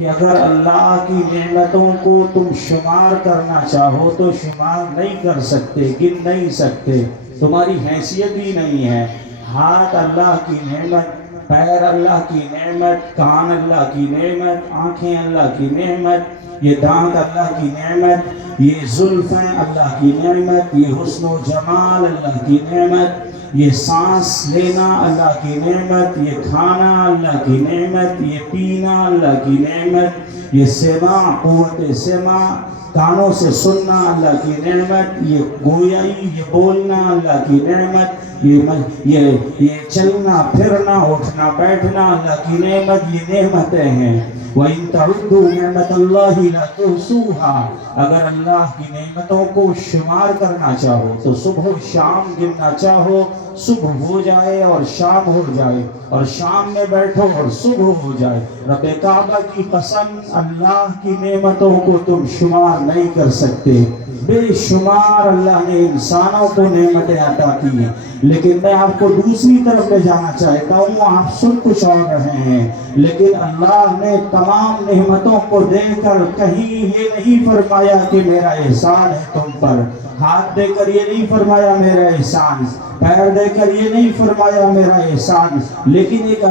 کہ اگر اللہ کی نعمتوں کو تم شمار کرنا چاہو تو شمار نہیں کر سکتے، گن نہیں سکتے، تمہاری حیثیت ہی نہیں ہے۔ ہاتھ اللہ کی نعمت، پیر اللہ کی نعمت، کان اللہ کی نعمت، آنکھیں اللہ کی نعمت، یہ دانت اللہ کی نعمت، یہ زلفیں اللہ کی نعمت، یہ حسن و جمال اللہ کی نعمت، یہ سانس لینا اللہ کی نعمت، یہ کھانا اللہ کی نعمت، یہ پینا اللہ کی نعمت، یہ سماع، قوت سماع، کانوں سے سننا اللہ کی نعمت، یہ گویائی، یہ بولنا اللہ کی نعمت، یہ چلنا پھرنا اٹھنا بیٹھنا اللہ کی نعمت، یہ نعمتیں ہیں۔ وَإِن تَعُدُّوا نِعْمَةَ اللَّهِ لَا تُحْصُوهَا، اگر اللہ کی نعمتوں کو شمار کرنا چاہو تو صبح و شام گننا چاہو، صبح ہو جائے اور شام ہو جائے، اور شام میں بیٹھو اور صبح ہو جائے۔ رب کعبہ کی قسم، اللہ کی نعمتوں کو تم شمار نہیں کر سکتے۔ بے شمار اللہ نے انسانوں کو نعمتیں عطا کی ہیں، لیکن میں آپ کو دوسری طرف لے جانا چاہتا ہوں، آپ سن کچھ اور رہے ہیں، لیکن اللہ نے تمام نعمتوں کو دے کر کہیں یہ نہیں فرمایا کہ میرا احسان ہے تم پر۔ ہاتھ دے کر یہ نہیں فرمایا میرا احسان، پیر دے کر یہ نہیں فرمایا میرا احسان، لیکن ایک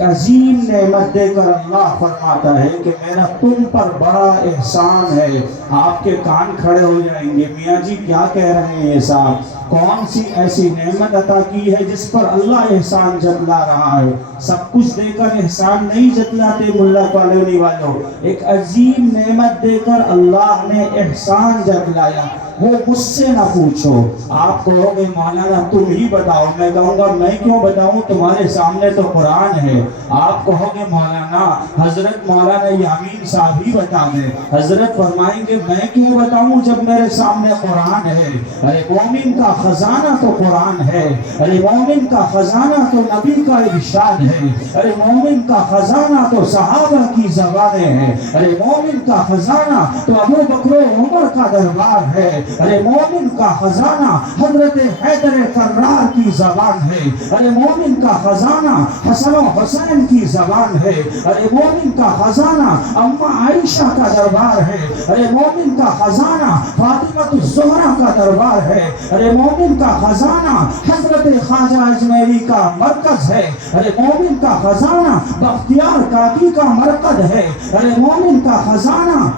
عظیم نعمت دے کر اللہ فرماتا ہے کہ میرا تم پر بڑا احسان ہے۔ آپ کے کان کھڑے ہو جائیں گے، میاں جی کیا کہہ رہے ہیں یہ صاحب؟ کون سی ایسی نعمت عطا کی ہے جس پر اللہ احسان جتلا رہا ہے؟ سب کچھ دے کر احسان نہیں جتلاتے ملا کالونی والوں، ایک عظیم نعمت دے کر اللہ نے احسان جتلایا۔ وہ مجھ سے نہ پوچھو، آپ کہو گے مولانا تم ہی بتاؤ، میں کہوں گا میں کیوں بتاؤں، تمہارے سامنے تو قرآن ہے۔ آپ کہو گے مولانا حضرت مولانا یامین صاحب ہی بتا دیں، حضرت فرمائیں گے میں کیوں بتاؤں جب میرے سامنے قرآن ہے۔ ارے مومن کا خزانہ تو قرآن ہے، ارے مومن کا خزانہ تو نبی کا ارشاد ہے، ارے مومن کا خزانہ تو صحابہ کی زبانیں ہیں، ارے مومن کا خزانہ تو ابو بکر و عمر کا دربار ہے، ارے مومن کا خزانہ حضرت حیدر کرار کی زبان ہے، ارے مومن کا خزانہ حسن و حسین کی زبان ہے، ارے مومن کا خزانہ اماں عائشہ کا دربار ہے، ارے مومن کا خزانہ فاطمہ الزہرا کا دربار ہے، ارے مومن کا خزانہ حضرت خواجہ اجمیری کا مرکز ہے، ارے مومن کا خزانہ بختیار کاکی کا مرکز ہے، ارے مومن کا خزانہ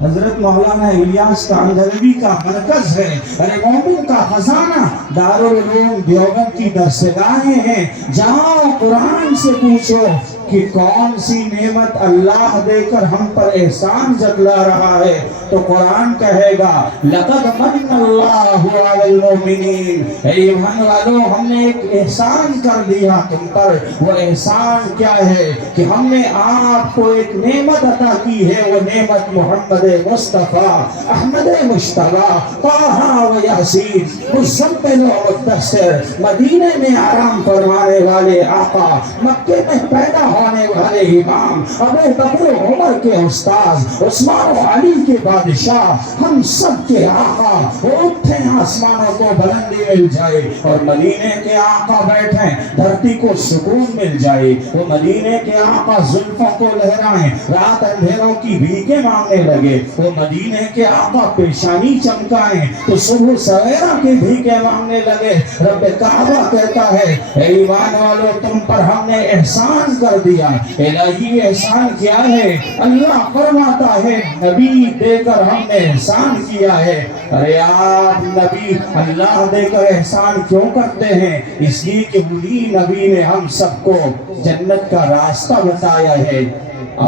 حضرت مولانا الیاس کاندھلوی کا مرکز ہے، ارے مومن کا خزانہ دارالعلوم دیوبند کی درسگاہیں ہیں۔ جاؤ قرآن سے پوچھو کہ کون سی نعمت اللہ دے کر ہم پر احسان جتلا رہا ہے، تو قرآن کہے گا لَقَدْ مَنَّ اللَّهُ عَلَى الْمُؤْمِنِينَ، اے ایمان والو ہم نے ایک احسان کر دیا تم پر۔ وہ احسان کیا ہے کہ ہم نے آپ کو ایک نعمت عطا کی ہے، وہ نعمت محمد مصطفیٰ احمد مشتبہ طٰہٰ و یاسین مزمل و مدثر، مدینے میں آرام فرمانے والے آقا، مکے میں پیدا ہونے والے امام، ابو بکر و عمر کے استاذ، عثمان و علی کے بادشاہ، ہم سب کے آقا، وہ اٹھیں آسمانوں کو بلندی مل جائے اور مدینے کے آقا بیٹھیں دھرتی کو سکون مل جائے، وہ مدینے کے آقا زلفوں کو لہرائیں رات اندھیروں کی بھیکیں مانگنے لگے، وہ مدینے کے آقا پیشانی چمکائیں تو صبح سویرا کی بھیکیں مانگنے لگے۔ رب کعبہ کہتا ہے اے ایمان والو تم پر ہم نے احسان کر دیا۔ الہی احسان کیا ہے؟ اللہ فرماتا ہے نبی دے کر ہم نے احسان کیا ہے۔ ارے آپ نبی اللہ دے کر احسان کیوں کرتے ہیں؟ اس لیے کہ وہی نبی نے ہم سب کو جنت کا راستہ بتایا ہے۔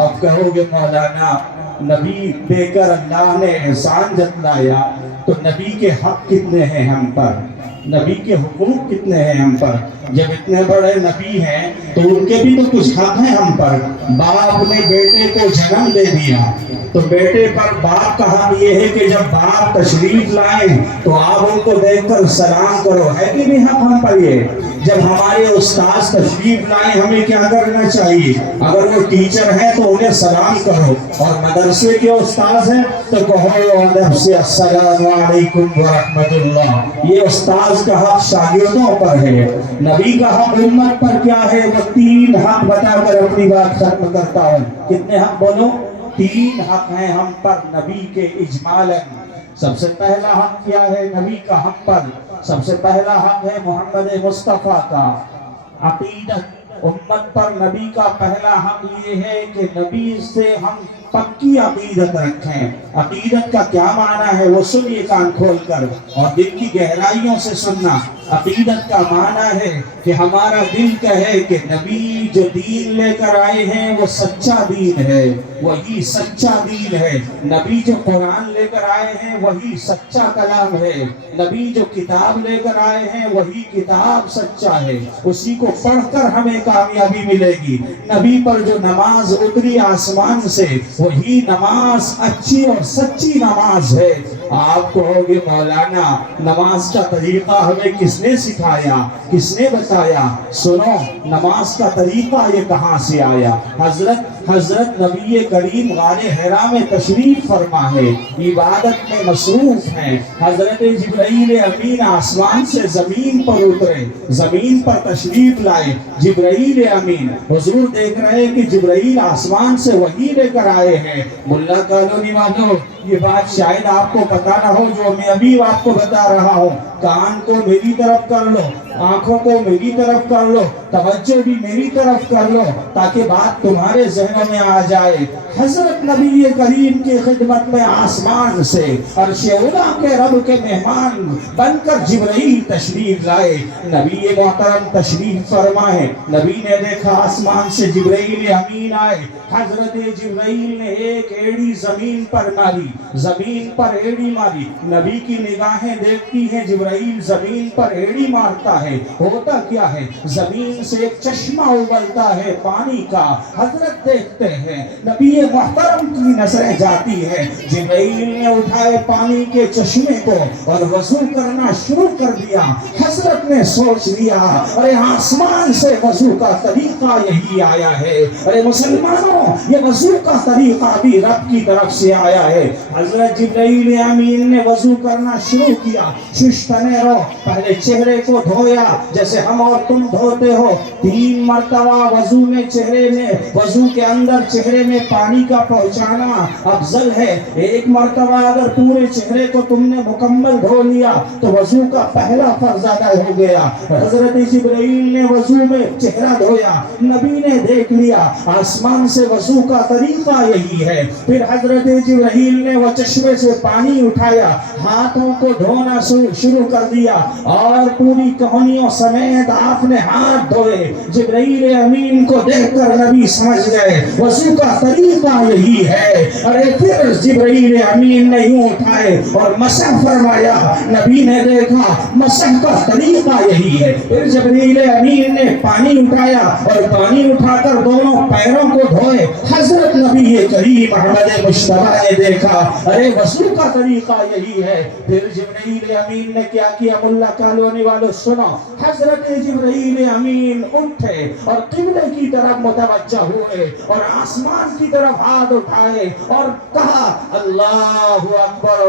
آپ کہو گے مولانا نبی دے کر اللہ نے احسان جتلایا تو نبی کے حق کتنے ہیں ہم پر، نبی کے حقوق کتنے ہیں ہم پر؟ جب اتنے بڑے نبی ہیں تو ان کے بھی تو کچھ حق ہیں ہم پر۔ باپ نے بیٹے کو جنم دے دیا، تو بیٹے پر باپ کا حق یہ ہے کہ جب باپ تشریف لائیں تو آپ ان کو دیکھ کر سلام کرو، ہے کہ نہیں حق ہم پر یہ؟ جب ہمارے استاذ تشریف لائیں ہمیں کیا کرنا چاہیے؟ اگر وہ ٹیچر ہیں تو انہیں سلام کرو، اور مدرسے کے استاذ ہیں تو کہو ادب سے السلام علیکم ورحمۃ اللہ۔ یہ استاذ کا حق شاگردوں پر ہے۔ نبی کا حق امت پر کیا ہے؟ وہ 3 حق بتا کر اپنی بات ختم کرتا ہوں۔ کتنے حق بولو؟ 3 حق ہیں ہم پر نبی کے اجمالاً۔ سب سے پہلا حق کیا ہے نبی کا ہم پر؟ سب سے پہلا حق ہے محمد مصطفیٰ کا عقیدت۔ امت پر نبی کا پہلا حق یہ ہے کہ نبی سے ہم پکی عقیدت رکھیں۔ عقیدت کا کیا معنی ہے وہ سنیے کان کھول کر، اور دل کی گہرائیوں سے سننا۔ عقیدت کا معنی ہے کہ ہمارا دل کہے کہ نبی جو دین لے کر آئے ہیں وہ سچا دین ہے، وہی سچا دین ہے۔ نبی جو قرآن لے کر آئے ہیں وہی سچا کلام ہے۔ نبی جو کتاب لے کر آئے ہیں وہی کتاب سچا ہے، اسی کو پڑھ کر ہمیں کامیابی ملے گی۔ نبی پر جو نماز اتری آسمان سے وہی نماز اچھی اور سچی نماز ہے۔ آپ کہو گے مولانا نماز کا طریقہ ہمیں کس نے سکھایا، کس نے بتایا؟ سنو، نماز کا طریقہ یہ کہاں سے آیا؟ حضرت نبی کریم غار حرا میں تشریف فرما ہے، عبادت میں مصروف ہیں۔ حضرت جبرائیل امین آسمان سے زمین پر اترے، زمین پر تشریف لائے جبرائیل امین۔ حضور دیکھ رہے کہ جبرائیل آسمان سے وحی لے کر آئے ہیں۔ ملا کالونی والوں، یہ بات شاید آپ کو پتا نہ ہو جو میں ابھی آپ کو بتا رہا ہوں۔ کان کو میری طرف کر لو، آنکھوں کو میری طرف کر لو، توجہ بھی میری طرف کر لو تاکہ بات تمہارے ذہنوں میں آ جائے۔ حضرت نبی کریم کی خدمت میں آسمان سے عرش اولیٰ کے رب کے مہمان بن کر جبرائیل تشریف لائے۔ نبی محترم تشریف فرما ہے، نبی نے دیکھا آسمان سے جبرائیل امین آئے۔ حضرت جبرائیل نے ایک ایڑی زمین پر ماری، زمین پر ایڑی ماری۔ نبی کی نگاہیں دیکھتی ہیں جبرائیل زمین پر ایڑی مارتا ہے، ہوتا کیا ہے؟ زمین سے ایک چشمہ ابلتا ہے پانی کا۔ حضرت دیکھتے ہیں، نبی محترم کی نظریں جاتی ہے، جبرائیل نے اٹھائے پانی کے چشمے کو اور وضو کرنا شروع کر دیا۔ حضرت نے سوچ لیا ارے آسمان سے وضو کا طریقہ یہی آیا ہے، ارے مسلمانوں یہ وضو کا طریقہ بھی رب کی طرف سے آیا ہے۔ حضرت جبرائیل امین نے وضو کرنا شروع کیا۔ ششتنے رو، پہلے چہرے کو دھویا جیسے ہم اور تم دھوتے ہو، 3 مرتبہ وضو میں چہرے میں، وضو کے اندر چہرے میں پانی کا پہنچانا افضل ہے۔ 1 مرتبہ اگر پورے چہرے کو تم نے مکمل دھو لیا تو وضو کا پہلا فرض ادا ہو گیا۔ حضرت جبرائیل نے وضو میں چہرہ دھویا، نبی نے دیکھ لیا آسمان سے وضو کا طریقہ یہی ہے۔ پھر حضرت جبرائیل نے وہ چشمے سے پانی اٹھایا، ہاتھوں کو دھونا شروع کر دیا اور پوری کہانیوں سمیت آپ نے ہاتھ دھوئے۔ جبرائیل امین کو دیکھ کر نبی سمجھ گئے وضو کا طریقہ یہی ہے۔ ارے پھر جبرائیل امین نے یوں اٹھائے اور مسح فرمایا، نبی نے دیکھا مسح کا طریقہ یہی ہے۔ پھر جبرائیل امین نے پانی اٹھایا اور پانی اٹھا کر دونوں پیروں کو دھوئے۔ حضرت نبی کریم محمد مصطفیٰ نے دیکھا ارے وضو کا طریقہ یہی ہے۔ پھر جبرائیل امین نے کیا کیا؟ ملا کالونی والوں سنو، حضرت جبرائیل امین اٹھے اور قبلے کی طرف متوجہ ہوئے اور آسمان کی طرف ہاتھ اٹھائے اور کہا اللہ اکبر،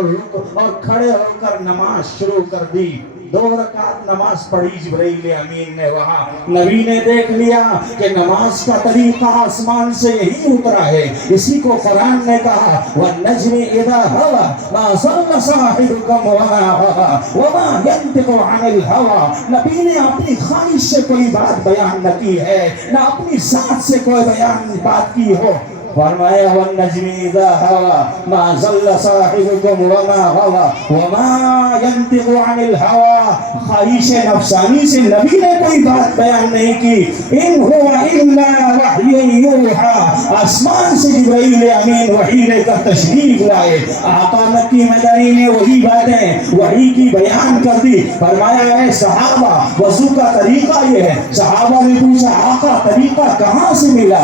اور کھڑے ہو کر نماز شروع کر دی۔ 2 رکعت نماز پڑھی جبرائیل امین نے وہاں۔ نبی نے دیکھ لیا کہ نماز کا طریقہ آسمان سے یہی اترا ہے، اسی کو قرآن نے کہا وَالنَّجْمِ إِذَا هَوَى مَا ضَلَّ صَاحِبُكُمْ وَمَا غَوَى وَمَا يَنطِقُ عَنِ الْهَوَى۔ نبی نے اپنی خواہش سے کوئی بات بیان نہ کی ہے، نہ اپنی ذات سے کوئی بیان بات کی ہو۔ فرمایا وَالنَّجْمِ إِذَا هَوَى مَا ضَلَّ صَاحِبُكُمْ وَمَا غَوَى وَمَا يَنطِقُ عَنِ الْهَوَى۔ خواہش نفسانی سے نبی نے کوئی بات بیان نہیں کی۔ إِنْ هُوَ إِلَّا وَحْيٌ يُوحَىٰ، آسمان سے جبرائیل امین وحی لے کر تشریف لائے۔ آقا مکی مدنی نے وہی باتیں وحی کی بیان کر دی۔ فرمایا اے صحابہ وضو کا طریقہ یہ ہے۔ صحابہ نے پوچھا آقا طریقہ کہاں سے ملا؟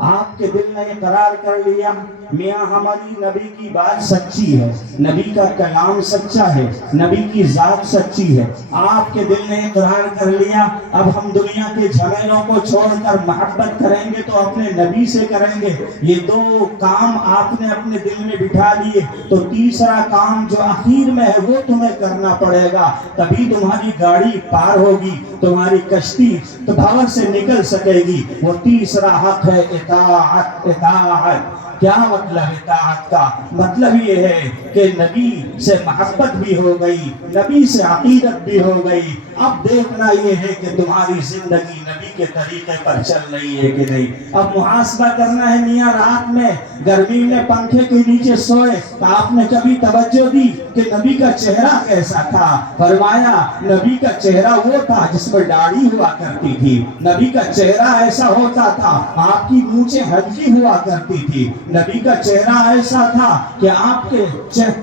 آپ کے دل نے اقرار کر لیا میاں ہماری نبی کی بات سچی ہے، نبی کا کلام سچا ہے، نبی کی ذات سچی ہے، آپ کے دل نے اقرار کر لیا، اب ہم دنیا کے جھمیلوں کو چھوڑ کر محبت کریں گے تو اپنے نبی سے کریں گے۔ یہ دو کام آپ نے اپنے دل میں بٹھا لیے تو تیسرا کام جو اخیر میں ہے وہ تمہیں کرنا پڑے گا، تبھی تمہاری گاڑی پار ہوگی، تمہاری کشتی تو بھاور سے نکل سکے گی۔ وہ تیسرا حق ہے اطاعت۔ اطاعت کیا مطلب اطاعت کا؟ مطلب یہ ہے کہ نبی سے محبت بھی ہو گئی، نبی سے عقیدت بھی ہو گئی، اب دیکھنا یہ ہے کہ تمہاری زندگی نبی کے طریقے پر چل رہی ہے کہ نہیں۔ اب محاسبہ کرنا ہے میاں، رات میں گرمی میں پنکھے کے نیچے سوئے تو آپ نے کبھی توجہ دی کہ نبی کا چہرہ کیسا تھا؟ فرمایا نبی کا چہرہ وہ تھا جس میں داڑھی ہوا کرتی تھی، نبی کا چہرہ ایسا ہوتا تھا، آپ کی مونچھیں ہلکی ہوا کرتی تھی، نبی کا چہرہ ایسا تھا کہ آپ کے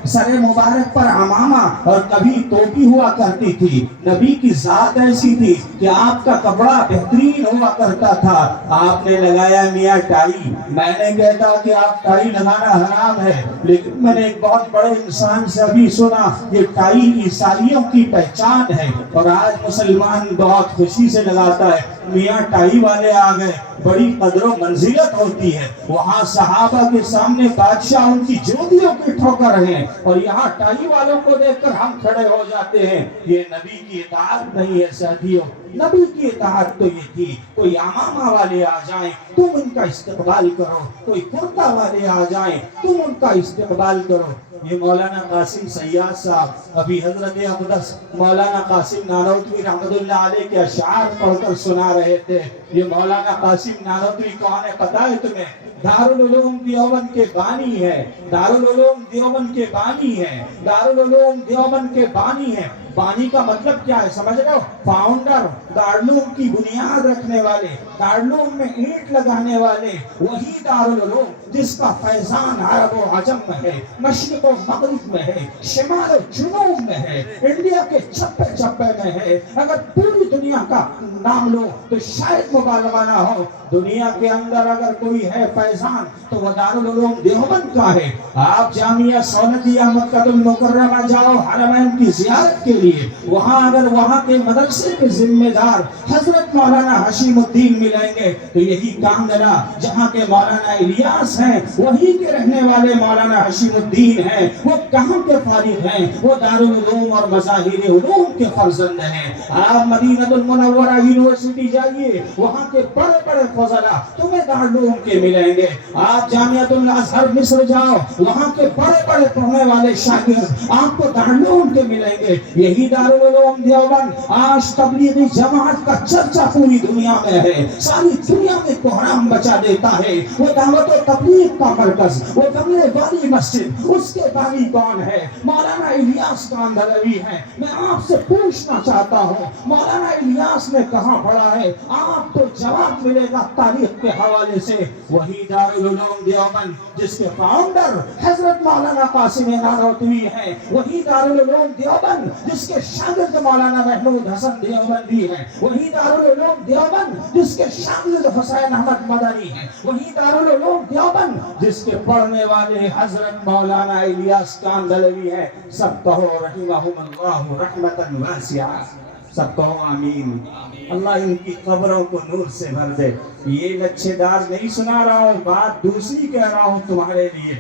سر مبارک پر عمامہ اور کبھی ٹوپی ہوا کرتی تھی، نبی کی ذات ایسی تھی کہ آپ کا کپڑا بہترین ہوا کرتا تھا۔ آپ نے لگایا میاں ٹائی، میں نے کہتا کہ آپ ٹائی لگانا حرام ہے، لیکن میں نے ایک بہت بڑے انسان سے ابھی سنا یہ ٹائی عیسائیوں کی پہچان ہے اور آج مسلمان بہت خوشی سے لگاتا ہے۔ میاں ٹائی والے آ گئے، بڑی قدر و منزلت ہوتی ہے، وہاں صحابہ کے سامنے بادشاہ ان کی جوتیوں کی ٹھوکر ہیں اور یہاں ٹائی والوں کو دیکھ کر ہم کھڑے ہو جاتے ہیں۔ یہ نبی کی اطاعت نہیں ہے ساتھیوں، نبی کی اطاعت تو یہ تھی کوئی عمامہ والے آ جائیں تم ان کا استقبال کرو، کوئی کرتا والے آ جائیں تم ان کا استقبال کرو۔ یہ مولانا قاسم سیاد صاحب ابھی حضرت اقدس مولانا قاسم نانوتوی رحمت اللہ علیہ کے اشعار پڑھ کر سنا رہے تھے۔ یہ مولانا قاسم نانوتوی کون ہے پتہ ہے تمہیں؟ دارالعلوم دیوبند کے بانی ہے، دارالعلوم دیوبند کے بانی ہے، دارالعلوم دیوبند کے بانی ہے۔ بانی کا مطلب کیا ہے سمجھ رہے ہو؟ فاؤنڈر، دارالعلوم کی بنیاد رکھنے والے، دارالعلوم میں اینٹ لگانے والے، وہی دارالعلوم جس کا فیضان عرب و عجم میں ہے، مشرق و مغرب میں ہے، شمال و جنوب میں ہے، انڈیا کے چپے چپے میں ہے۔ اگر پوری دنیا کا نام لو تو شاید مبالغہ نہ ہو، دنیا کے اندر اگر کوئی ہے فیضان تو وہ دارالعلوم دیوبند کا ہے۔ آپ جامعہ سعودیہ مکہ المکرمہ جاؤ حرمین کی زیارت کے لیے، وہاں اگر وہاں کے مدرسے کے ذمہ دار حضرت مولانا حشیم الدین ملیں گے تو یہی کانگڑا جہاں کے مولانا الیاس ہیں وہی کے رہنے والے مولانا حشیم الدین ہیں۔ وہ کہاں کے فارغ ہیں؟ وہ دارالعلوم اور مظاہر علوم کے فرزند ہیں۔ آپ مدینہ المنورہ یونیورسٹی جائیے، وہاں کے بڑے بڑے فضلاء تمہیں دارالعلوم کے ملیں گے۔ آپ جامعۃ الازہر مصر جاؤ، وہاں کے بڑے بڑے پڑھنے والے شاگرد آپ کو دارالعلوم کے ملیں گے۔ یہی دارالعلوم دیوبند آج تبلیغی جماعت کا چرچا پوری دنیا میں ہے، ساری دنیا میں کوہرام بچا دیتا ہے۔ وہ دعوت و تبلیغ کا مرکز، وہ کمرے والی مسجد، اس کے بانی کون ہے؟ مولانا الیاس کاندھلوی ہے۔ میں آپ سے پوچھنا چاہتا ہوں مولانا الیاس نے کہاں پڑھا ہے؟ آپ کو جواب ملے گا تاریخ کے حوالے سے۔ وہی دارالعلوم دیوبند جس کے فاؤنڈر حضرت مولانا قاسم نانوتوی ہیں، وہی دارالعلوم دیوبند جس کے شاگرد مولانا محمود حسن دیوبندی ہیں، وہی دارالعلوم دیوبند جس کے شاگرد حسین احمد مدنی ہیں، وہی دارالعلوم دیوبند جس کے پڑھنے والے حضرت مولانا الیاس کاندھلوی ہیں۔ سب کہو رحمہم اللہ رحمتا واسعہ، سب کہو آمین۔ اللہ ان کی قبروں کو نور سے بھر دے۔ یہ لچھے دار نہیں سنا رہا ہوں، بات دوسری کہہ رہا ہوں تمہارے لیے۔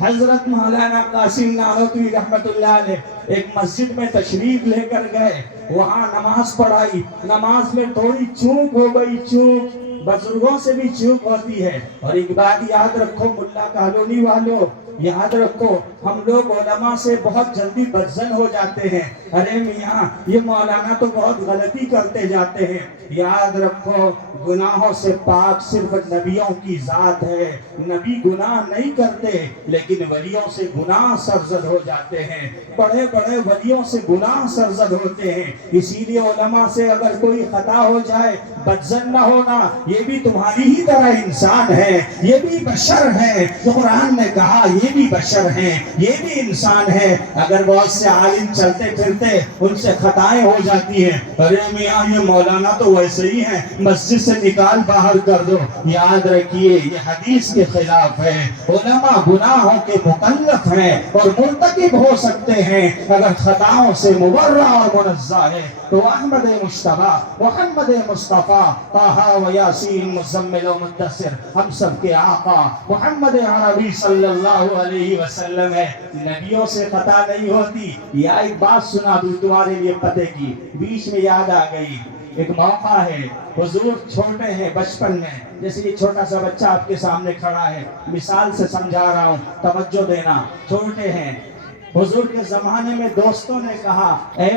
حضرت مولانا قاسم نانوتوی رحمت اللہ علیہ ایک مسجد میں تشریف لے کر گئے، وہاں نماز پڑھائی، نماز میں تھوڑی چوک ہو گئی، چوک بزرگوں سے بھی چوک ہوتی ہے۔ اور ایک بات یاد رکھو ملا کالونی والوں، یاد رکھو ہم لوگ علماء سے بہت جلدی بدظن ہو جاتے ہیں، ارے میاں یہ مولانا تو بہت غلطی کرتے جاتے ہیں۔ یاد رکھو گناہوں سے پاک صرف نبیوں کی ذات ہے، نبی گناہ نہیں کرتے لیکن ولیوں سے گناہ سرزد ہو جاتے ہیں، بڑے بڑے ولیوں سے گناہ سرزد ہوتے ہیں۔ اسی لیے علماء سے اگر کوئی خطا ہو جائے بدظن نہ ہونا، یہ بھی تمہاری ہی طرح انسان ہے، یہ بھی بشر ہے۔ قرآن نے کہا یہ بھی بشر ہیں، یہ بھی انسان ہیں۔ اگر بہت سے عالم چلتے پھرتے ان سے خطائیں ہو جاتی ہیں، ارے میاں یہ مولانا تو ویسے ہی ہیں، مسجد سے نکال باہر کر دو، یاد رکھیے یہ حدیث کے خلاف ہے۔ علماء گناہوں کے مکلف ہیں اور مرتکب ہو سکتے ہیں، اگر خطاؤں سے مبرہ اور منزہ ہے تو احمد مجتبیٰ محمد مصطفیٰ طٰہٰ و یاسین مزمل و مدثر ہم سب کے آقا محمد عربی صلی اللہ علیہ وسلم ہے۔ نبیوں سے خطا نہیں ہوتی۔ یا ایک بات سنا دوں تمہارے لیے پتے کی، بیچ میں یاد آ گئی۔ ایک موقع ہے، حضور چھوٹے ہیں بچپن میں، جیسے یہ چھوٹا سا بچہ آپ کے سامنے کھڑا ہے، مثال سے سمجھا رہا ہوں، توجہ دینا، چھوٹے ہیں۔ حضور کے زمانے میں دوستوں نے کہا اے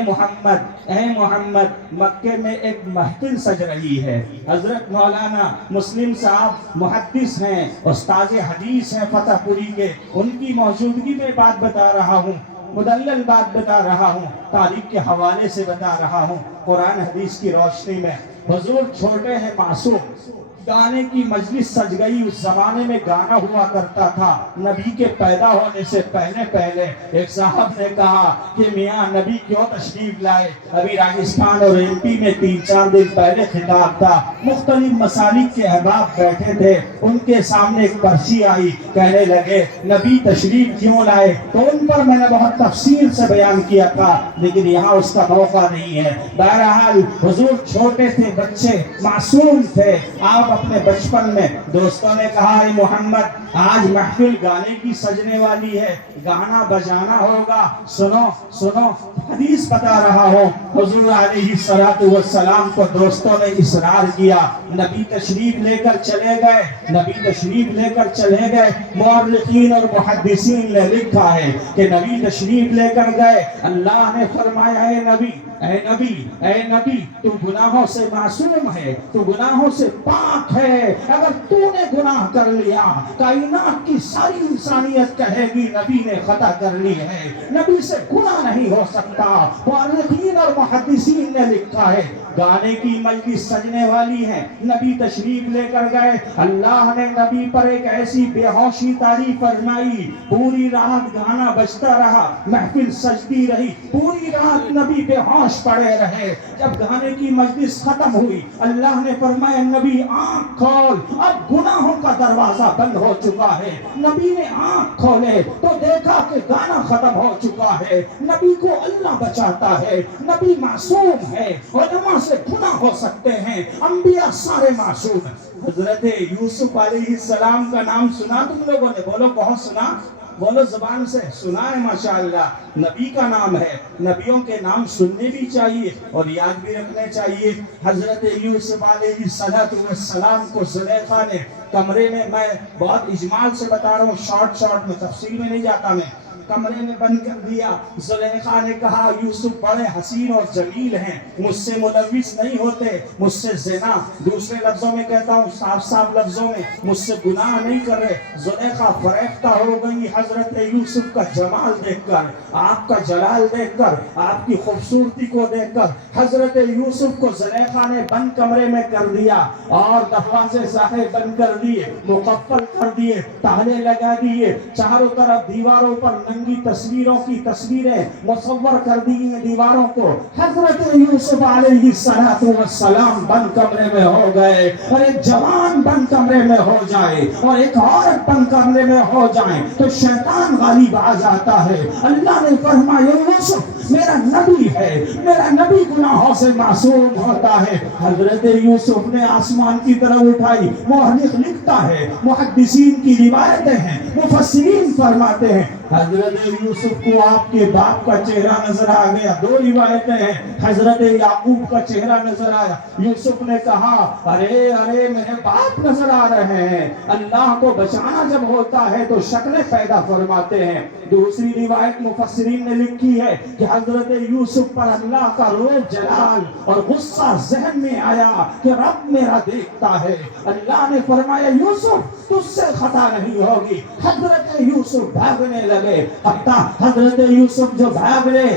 محمد مکے میں ایک محفل سج رہی ہے۔ حضرت مولانا مسلم صاحب محدث ہیں، استاد حدیث ہیں فتح پوری کے، ان کی موجودگی میں بات بتا رہا ہوں، مدلل بات بتا رہا ہوں، تاریخ کے حوالے سے بتا رہا ہوں، قرآن حدیث کی روشنی میں۔ حضور چھوٹے ہیں، معصوم، گانے کی مجلس سج گئی۔ اس زمانے میں گانا ہوا کرتا تھا، نبی کے پیدا ہونے سے پہلے ایک صاحب نے کہا کہ میاں نبی کیوں تشریف لائے؟ ابھی راجستھان اور ایم پی میں 3-4 دن پہلے خطاب تھا، مختلف مسالک کے احباب بیٹھے تھے، ان کے سامنے ایک پرچی آئی، کہنے لگے نبی تشریف کیوں لائے؟ تو ان پر میں نے بہت تفصیل سے بیان کیا تھا، لیکن یہاں اس کا موقع نہیں ہے۔ بہرحال حضور چھوٹے تھے، بچے معصوم تھے۔ آپ اپنے بچپن میں دوستوں نے کہا اے محمد آج محفل گانے کی سجنے والی ہے، گانا بجانا ہوگا، سنو حدیث بتا رہا ہوں۔ حضور علیہ السلام کو دوستوں نے اصرار کیا، نبی تشریف لے کر چلے گئے۔ مورخین اور محدثین نے لکھا ہے کہ نبی تشریف لے کر گئے، اللہ نے فرمایا اے نبی تو گناہوں سے معصوم ہے، تو گناہوں سے پاک ہے، اگر تو نے گناہ کر لیا کائنات کی ساری انسانیت کہے گی نبی نے خطا کر لی ہے، نبی سے گناہ نہیں ہو سکتا۔ مورخین اور محدثین نے لکھا ہے گانے کی مجلس سجنے والی ہے، نبی تشریف لے کر گئے، اللہ نے نبی پر ایک ایسی بے ہوشی طاری فرمائی، پوری رات گانا بجتا رہا، محفل سجتی رہی، پوری رات نبی بے ہوش پڑے رہے۔ جب گانے کی مجلس ختم ہوئی، اللہ نے فرمایا نبی آنکھ کھول، اب گناہوں کا دروازہ بند ہو چکا ہے۔ نبی نے آنکھ کھولے تو دیکھا کہ گانا ختم ہو چکا ہے، نبی کو اللہ بچاتا ہے، نبی معصوم ہے، علماء سے گناہ ہو سکتے ہیں، انبیاء سارے معصوم ہیں۔ حضرت یوسف علیہ السلام کا نام سنا تم لوگوں نے؟ بولو کہو سنا، بولو زبان سے، سنا ہے ماشاءاللہ۔ نبی کا نام ہے، نبیوں کے نام سننے بھی چاہیے اور یاد بھی رکھنے چاہیے۔ حضرت یوسف علیہ السلام کو زلیخا نے کمرے میں بہت اجمال سے بتا رہا ہوں، شارٹ میں، تفصیل میں نہیں جاتا میں، کمرے میں بند کر دیا۔ زلیخا نے کہا یوسف بڑے حسین اور جمیل ہیں، مجھ سے ملوث نہیں ہوتے، مجھ سے زنا، دوسرے لفظوں میں کہتا ہوں، صاف لفظوں میں مجھ سے گناہ نہیں کر رہے۔ زلیخا فریفتہ ہو گئی حضرت یوسف کا جمال دیکھ کر، آپ کا جلال دیکھ کر، آپ کی خوبصورتی کو دیکھ کر۔ حضرت یوسف کو زلیخا نے بند کمرے میں کر دیا اور دروازے سارے بند کر دیے، مقفل کر دیے، تالے لگا دیے، چاروں طرف دیواروں پر ننگی تصویروں کی تصویریں مصور کر دی ہیں دیواروں کو۔ حضرت یوسف علیہ السلام بند کمرے میں ہو گئے، اور ایک جوان بند کمرے میں ہو جائے اور ایک عورت بند کمرے میں ہو جائیں تو شیطان غالب آ جاتا ہے۔ اللہ نے فرمایا یوسف میرا نبی ہے، میرا نبی گناہوں سے معصوم ہوتا ہے۔ حضرت یوسف نے آسمان کی طرف اٹھائی، مورخ لکھتا ہے، محدثین کی روایتیں ہیں، مفسرین فرماتے ہیں حضرت یوسف کو آپ کے باپ کا چہرہ نظر آ گیا۔ 2 روایتیں ہیں، حضرت یعقوب کا چہرہ نظر آیا۔ یوسف نے کہا ارے میرے باپ نظر آ رہے ہیں۔ اللہ کو بچانا جب ہوتا ہے تو شکلیں پیدا فرماتے ہیں۔ دوسری روایت مفسرین نے لکھی ہے کہ حضرت یوسف پر اللہ کا روح جلال اور غصہ ذہن میں آیا کہ رب میرا دیکھتا ہے۔ اللہ نے فرمایا یوسف تجھ سے خطا نہیں ہوگی۔ حضرت یوسف بھاگنے لگے، حضرت یوسف جو بھاگ لے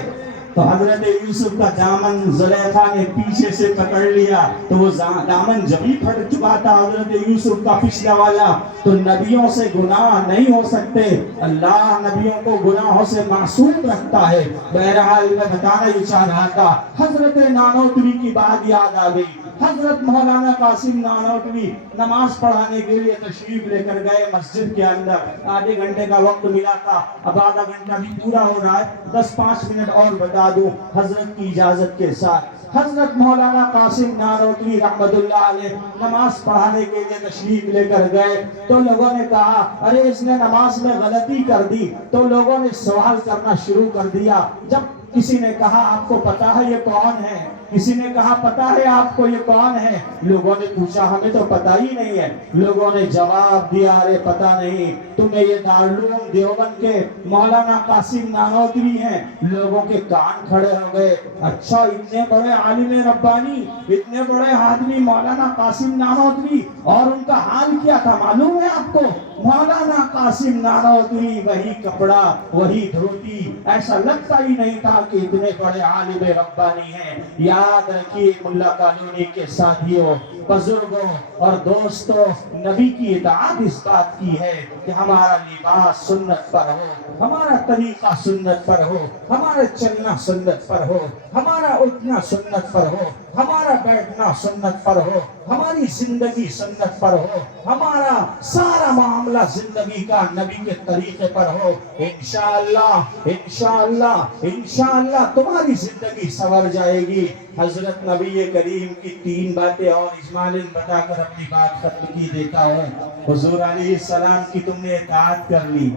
تو حضرت یوسف کا دامن زلیخا نے پیچھے سے پکڑ لیا، تو وہ دامن جب ہی پھٹ چکا تھا حضرت یوسف کا پچھلا والا، تو نبیوں سے گناہ نہیں ہو سکتے، اللہ نبیوں کو گناہوں سے معصوم رکھتا ہے۔ بہرحال میں بتانا یہ چاہ رہا تھا، حضرت نانوتوی کی بات یاد آ گئی۔ حضرت مولانا قاسم نانوتوی نماز پڑھانے کے لیے تشریف لے کر گئے مسجد کے اندر، آدھے گھنٹے کا وقت ملا تھا، اب آدھا گھنٹہ بھی پورا ہو رہا ہے، 10-5 منٹ اور بتا دوں حضرت کی اجازت کے ساتھ۔ حضرت مولانا قاسم نانوتوی رحمت اللہ علیہ نماز پڑھانے کے لیے تشریف لے کر گئے، تو لوگوں نے کہا ارے اس نے نماز میں غلطی کر دی، تو لوگوں نے سوال کرنا شروع کر دیا۔ جب کسی نے کہا آپ کو پتا ہے یہ کون ہے، کسی نے کہا پتا ہے آپ کو یہ کون ہے، لوگوں نے پوچھا ہمیں تو پتا ہی نہیں ہے، لوگوں نے جواب دیا ارے پتا نہیں تمہیں یہ دارالعلوم دیوبند کے مولانا قاسم نانوتوی ہیں۔ لوگوں کے کان کھڑے ہو گئے، اچھا اتنے بڑے عالم ربانی، اتنے بڑے آدمی مولانا قاسم نانوتوی، اور ان کا حال کیا تھا معلوم ہے آپ کو؟ مولانا قاسم نانوتوی وہی کپڑا وہی دھوتی، ایسا لگتا ہی نہیں تھا کہ اتنے بڑے عالم ربانی ہیں۔ یاد رکھیے ملا کالونی کے ساتھیوں، بزرگوں اور دوستوں، نبی کی اطاعت اس بات کی ہے کہ ہمارا لباس سنت پر ہو، ہمارا طریقہ سنت پر ہو، ہمارا چلنا سنت پر ہو، ہمارا اٹھنا سنت پر ہو، ہمارا بیٹھنا سنت پر ہو، ہماری زندگی سنت پر ہو، ہمارا سارا معاملہ زندگی کا نبی کے طریقے پر ہو۔ انشاءاللہ انشاءاللہ انشاءاللہ تمہاری زندگی سنور جائے گی۔ حضرت نبی کریم کی 3 باتیں اور اجمالاً بتا کر اپنی بات ختم کی دیتا ہوں۔ حضور علیہ السلام کی تم نے اطاعت کر لی،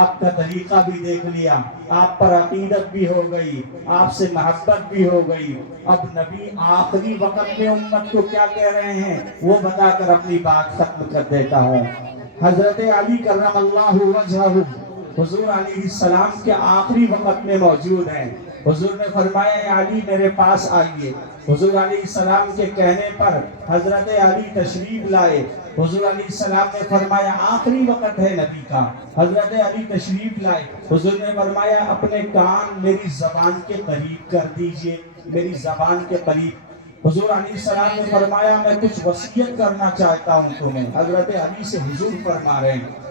آپ کا طریقہ بھی دیکھ لیا، آپ پر عقیدت بھی ہو گئی، آپ سے محبت بھی ہو گئی، اب نبی آخری وقت میں امت کو کیا کہہ رہے ہیں وہ بتا کر اپنی بات ختم کر دیتا ہوں۔ حضرت علی کرم اللہ وجہہ حضور علیہ السلام کے آخری وقت میں موجود ہیں۔ حضور نے فرمایا اے علی میرے پاس آئیے۔ حضور علیہ السلام کے کہنے پر حضرت علی تشریف لائے۔ حضور علیہ السلام نے فرمایا آخری وقت ہے نبی کا، حضرت علی تشریف لائے۔ حضور نے فرمایا اپنے کان میری زبان کے قریب کر دیجئے، میری زبان کے قریب۔ حضور علیہ السلام نے فرمایا میں کچھ وصیت کرنا چاہتا ہوں تمہیں۔ حضرت علی سے حضور فرما رہے ہیں